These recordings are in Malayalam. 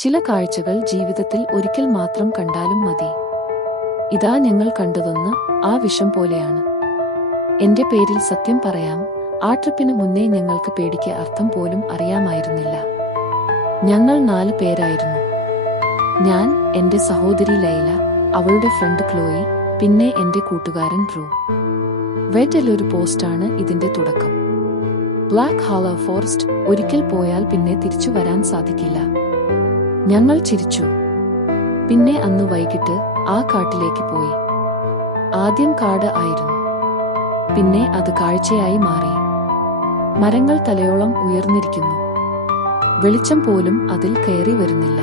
ചില കാഴ്ചകൾ ജീവിതത്തിൽ ഒരിക്കൽ മാത്രം കണ്ടാലും മതി. ഇതാ ഞങ്ങൾ കണ്ടതൊന്ന് ആ വിഷം പോലെയാണ്. എന്റെ പേരിൽ സത്യം പറയാം, ആ ട്രിപ്പിന് മുന്നേ ഞങ്ങൾക്ക് പേടിക്ക് അർത്ഥം പോലും അറിയാമായിരുന്നില്ല. ഞങ്ങൾ 4 പേരായിരുന്നു. ഞാൻ, എന്റെ സഹോദരി ലൈല, അവളുടെ ഫ്രണ്ട് ക്ലോയി, പിന്നെ എന്റെ കൂട്ടുകാരൻ ഡ്രൂ. വെഡിലൊരു പോസ്റ്റാണ് ഇതിന്റെ തുടക്കം. ബ്ലാക്ക് ഹാളോ ഫോറസ്റ്റ്, ഒരിക്കൽ പോയാൽ പിന്നെ തിരിച്ചു വരാൻ സാധിക്കില്ല. ഞങ്ങൾ ചിരിച്ചു. പിന്നെ അന്ന് വൈകിട്ട് ആ കാട്ടിലേക്ക് പോയി. ആദ്യം കാട് ആയിരുന്നു, പിന്നെ അത് കാഴ്ചയായി മാറി. മരങ്ങൾ തലയോളം ഉയർന്നിരിക്കുന്നു. വെളിച്ചം പോലും അതിൽ കയറി വരുന്നില്ല.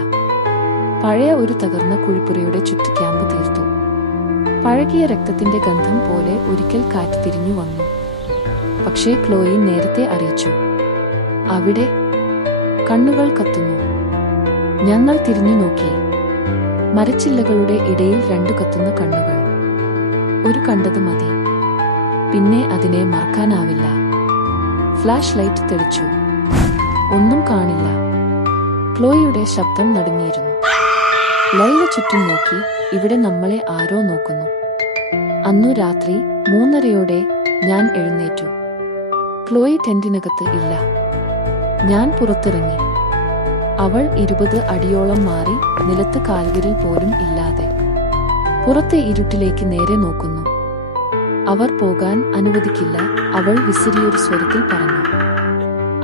പഴയ ഒരു തകർന്ന കുഴിപ്പുരയുടെ ചുറ്റു ക്യാമ്പ് തീർത്തു. പഴകിയ രക്തത്തിന്റെ ഗന്ധം പോലെ ഒരിക്കൽ കാറ്റ് തിരിഞ്ഞു വന്നു. പക്ഷേ ക്ലോയി നേരത്തെ അറിയിച്ചു. അവിടെ കണ്ണുകൾ കത്തുന്നു. ഞങ്ങൾ തിരിഞ്ഞു നോക്കി. മരച്ചില്ലകളുടെ ഇടയിൽ 2 കത്തുന്ന കണ്ണുകൾ. ഒരു കണ്ടത് മതി, പിന്നെ അതിനെ മറക്കാനാവില്ല. ഫ്ലാഷ് ലൈറ്റ് തെളിച്ചു. ഒന്നും കാണില്ല. ക്ലോയിയുടെ ശബ്ദം നടുങ്ങിയിരുന്നു. ലൈല ചുറ്റും നോക്കി. ഇവിടെ നമ്മളെ ആരോ നോക്കുന്നു. അന്നു രാത്രി 3:30 ഞാൻ എഴുന്നേറ്റു. ക്ലോയി ടെന്റിനകത്ത് ഇല്ല. ഞാൻ പുറത്തിറങ്ങി. അവൾ 20 അടിയോളം മാറി, നിലത്ത് കാൽവിരൽ പോലും ഇല്ലാതെ. പുറത്തെ ഇരുട്ടിലേക്ക് നേരെ നോക്കുന്നു. അവർ പോകാൻ അനുവദിക്കില്ല, അവൾ വിസിരിയൊരു സ്വരത്തിൽ പറഞ്ഞു.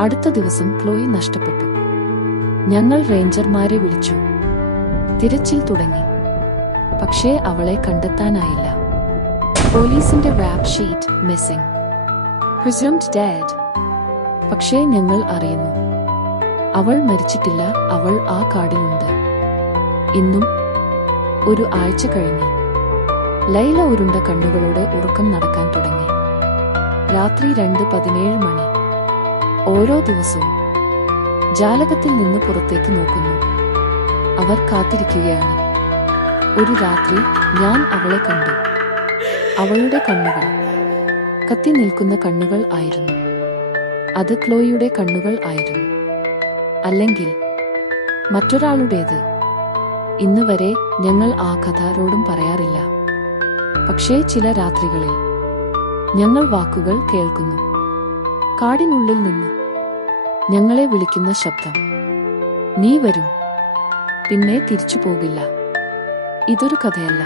അടുത്ത ദിവസം ക്ലോയി നഷ്ടപ്പെട്ടു. ഞങ്ങൾ റേഞ്ചർമാരെ വിളിച്ചു. തിരച്ചിൽ തുടങ്ങി. പക്ഷേ അവളെ കണ്ടെത്താനായില്ല. പോലീസിന്റെ rap sheet missing, presumed dead. പക്ഷേ ഞങ്ങൾ അറിയുന്നു, അവൾ മരിച്ചിട്ടില്ല. അവൾ ആ കാടിലുണ്ട് ഇന്നും. ഒരു ആഴ്ച കഴിഞ്ഞു. ലൈല ഉരുണ്ട കണ്ണുകളോടെ ഉറക്കം നടക്കാൻ തുടങ്ങി. രാത്രി 2:17 മണി. ഓരോ ദിവസവും ജാലകത്തിൽ നിന്ന് പുറത്തേക്ക് നോക്കുന്നു. അവർ കാത്തിരിക്കുകയാണ്. ഒരു രാത്രി ഞാൻ അവളെ കണ്ടു. അവളുടെ കണ്ണുകൾ കത്തി നിൽക്കുന്ന കണ്ണുകൾ ആയിരുന്നു. അത് ക്ലോയിയുടെ കണ്ണുകൾ ആയിരുന്നു, അല്ലെങ്കിൽ മറ്റൊരാളുടേത്. ഇന്ന് വരെ ഞങ്ങൾ ആ കഥ ആരോടും പറയാറില്ല. പക്ഷേ ചില രാത്രികളിൽ ഞങ്ങൾ വാക്കുകൾ കേൾക്കുന്നു. കാടിനുള്ളിൽ നിന്ന് ഞങ്ങളെ വിളിക്കുന്ന ശബ്ദം. നീ വരും, പിന്നെ തിരിച്ചു പോകില്ല. ഇതൊരു കഥയല്ല.